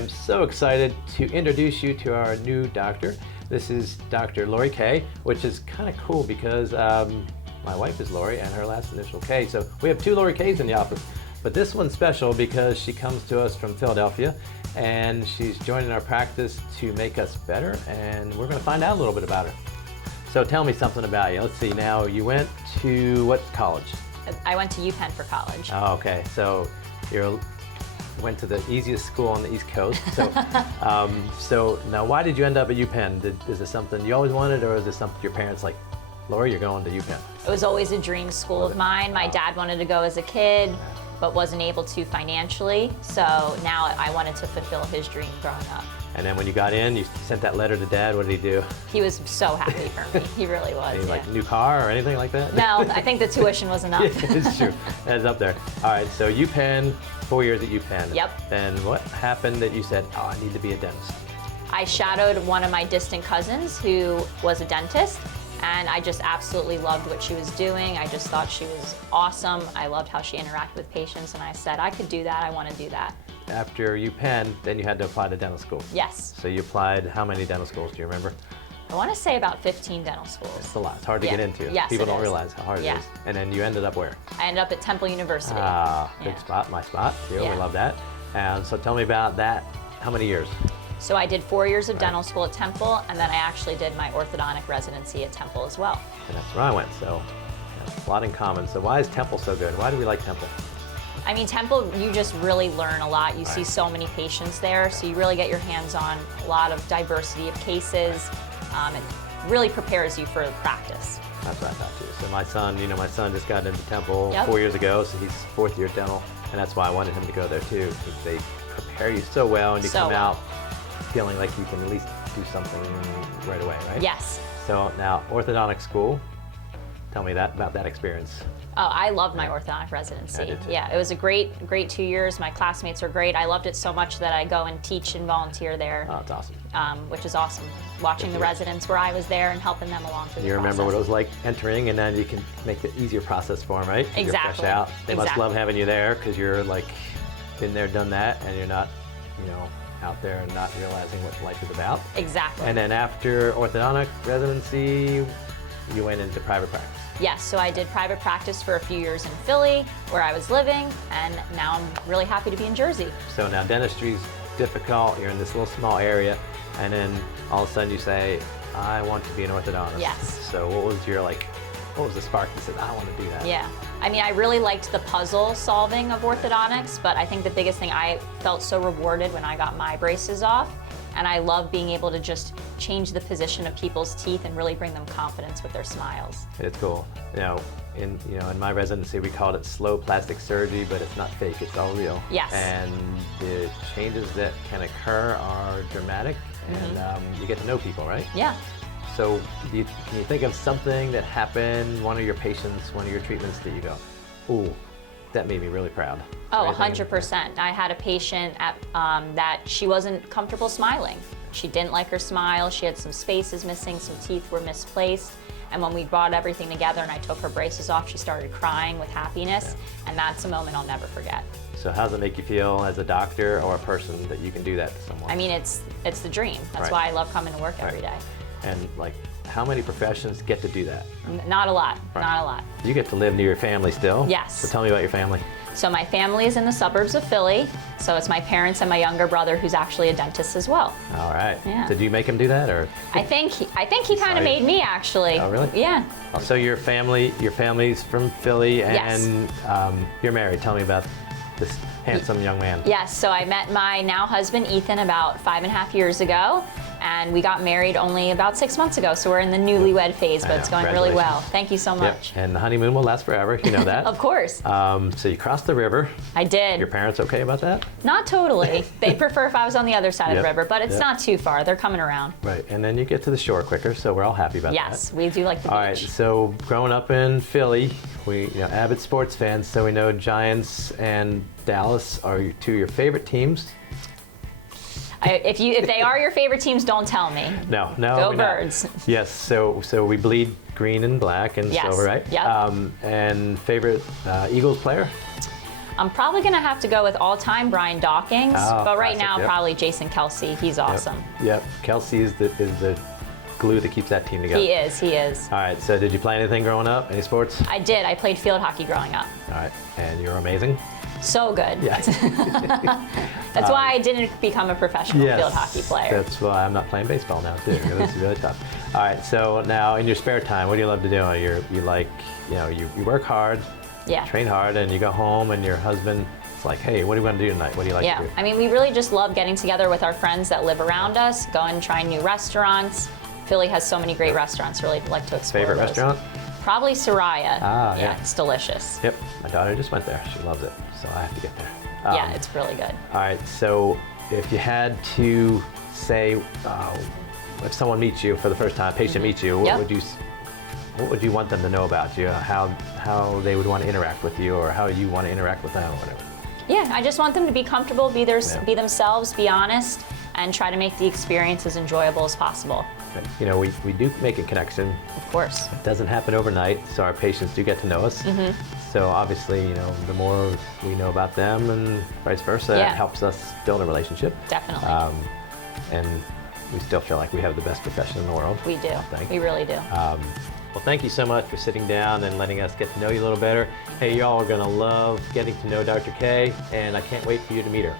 am so excited to introduce you to our new doctor. This is Dr. Lori Kaye, which is kind of cool because my wife is Lori and her last initial K. So we have two Lori Kayes in the office. But this one's special because she comes to us from Philadelphia and she's joining our practice to make us better, and we're going to find out a little bit about her. So tell me something about you. Let's see, now you went to what college? I went to UPenn for college. Oh, okay. So you went to the easiest school on the East Coast. So, so now why did you end up at UPenn? Is this something you always wanted, or is this something your parents like, Lori, you're going to UPenn? It was always a dream school of mine. My dad wanted to go as a kid, but wasn't able to financially. So now I wanted to fulfill his dream growing up. And then when you got in, you sent that letter to Dad. What did he do? He was so happy for me. He really was. Any, like, new car or anything like that? No, I think the tuition was enough. It's true. That's up there. All right, so UPenn, 4 years at UPenn. Yep. And what happened that you said, oh, I need to be a dentist? I shadowed one of my distant cousins who was a dentist, and I just absolutely loved what she was doing. I just thought she was awesome. I loved how she interacted with patients, and I said, I could do that. I want to do that. After UPenn, then you had to apply to dental school. Yes. So you applied how many dental schools, do you remember? I want to say about 15 dental schools. It's a lot. It's hard to get into. Yes, People don't is. realize how hard it is. And then you ended up where? I ended up at Temple University. Ah, big spot, my spot. Here, we love that. And so tell me about that. How many years? So I did 4 years of dental school at Temple, and then I actually did my orthodontic residency at Temple as well. And that's where I went, so a lot in common. So why is Temple so good? Why do we like Temple? I mean, Temple, you just really learn a lot. You see so many patients there, so you really get your hands on a lot of diversity of cases. It really prepares you for practice. That's what I thought too. So my son just got into Temple 4 years ago, so he's fourth year dental, and that's why I wanted him to go there too. Because they prepare you so well, and you come out feeling like you can at least do something right away, right? Yes. So now, orthodontic school, tell me about that experience. Oh, I loved my orthodontic residency. I did too. Yeah, it was a great 2 years. My classmates are great. I loved it so much that I go and teach and volunteer there. Oh, that's awesome. Which is awesome. Watching the residents where I was there and helping them along through the process. You remember what it was like entering, and then you can make the easier process for them, right? Exactly. You're fresh out. They must love having you there because you're like been there, done that, and you're not, out there and not realizing what life is about. Exactly. And then after orthodontic residency, you went into private practice. Yes, so I did private practice for a few years in Philly, where I was living, and now I'm really happy to be in Jersey. So now dentistry's difficult, you're in this little small area, and then all of a sudden you say, I want to be an orthodontist. Yes. So what was the spark that said, I want to do that? Yeah. I mean, I really liked the puzzle solving of orthodontics, but I think the biggest thing, I felt so rewarded when I got my braces off. And I love being able to just change the position of people's teeth and really bring them confidence with their smiles. It's cool. In my residency, we called it slow plastic surgery, but it's not fake, it's all real. Yes. And the changes that can occur are dramatic, and you get to know people, right? Yeah. So can you think of something that happened, one of your patients, one of your treatments that you go, ooh, that made me really proud? Oh, 100%. I had a patient that she wasn't comfortable smiling. She didn't like her smile. She had some spaces missing, some teeth were misplaced. And when we brought everything together and I took her braces off, she started crying with happiness. And that's a moment I'll never forget. So how does it make you feel as a doctor or a person that you can do that to someone? I mean, it's the dream. That's why I love coming to work every day. And like, how many professions get to do that? Not a lot, not a lot. You get to live near your family still? Yes. So tell me about your family. So my family is in the suburbs of Philly. So it's my parents and my younger brother, who's actually a dentist as well. All right. Yeah. Did you make him do that, or? I think he kind of made me, actually. Oh, really? Yeah. So your family's from Philly, and you're married. Tell me about this handsome young man. Yes, so I met my now husband, Ethan, about 5.5 years ago. And we got married only about 6 months ago, so we're in the newlywed phase, but it's going really well. Thank you so much. Yep. And the honeymoon will last forever, you know that. Of course. So you crossed the river. I did. Your parents okay about that? Not totally. They'd prefer if I was on the other side of the river, but it's not too far. They're coming around. Right, and then you get to the shore quicker, so we're all happy about that. Yes, we do like the beach. All right, so growing up in Philly, we avid sports fans, so we know Giants and Dallas are two of your favorite teams. If they are your favorite teams, don't tell me. No. Go Birds. Yes, so we bleed green and black and silver, right? Yep. And favorite Eagles player? I'm probably going to have to go with all-time Brian Dawkins, Oh, but right classic, now yep. probably Jason Kelsey. He's awesome. Yep. Kelsey is the glue that keeps that team together. He is, he is. All right, so did you play anything growing up? Any sports? I did. I played field hockey growing up. All right, and you're amazing? So good. Yeah. That's why I didn't become a professional Yes, field hockey player. That's why I'm not playing baseball now, too. This is really tough. All right, so now in your spare time, what do you love to do? You like, you work hard, Yeah. train hard, and you go home and your husband, it's like, hey, what do you want to do tonight? What do you like Yeah, to do? I mean, we really just love getting together with our friends that live around us, going trying new restaurants. Philly has so many great restaurants. Really like to explore Favorite those. restaurant? Probably Soraya. Ah, yeah. It's delicious. Yep, my daughter just went there. She loves it, so I have to get there. Yeah, it's really good. All right, so if you had to say, if someone meets you for the first time, a patient meets you, Yep. what would you want them to know about you? How they would want to interact with you, or how you want to interact with them, or whatever. Yeah, I just want them to be comfortable, be Yeah. be themselves, be honest, and try to make the experience as enjoyable as possible. But, we do make a connection. Of course. It doesn't happen overnight, so our patients do get to know us. Mm-hmm. So obviously, the more we know about them and vice versa, Yeah. it helps us build a relationship. Definitely. And we still feel like we have the best profession in the world. We do. I think. We really do. Well, thank you so much for sitting down and letting us get to know you a little better. Hey, y'all are going to love getting to know Dr. Kaye, and I can't wait for you to meet her.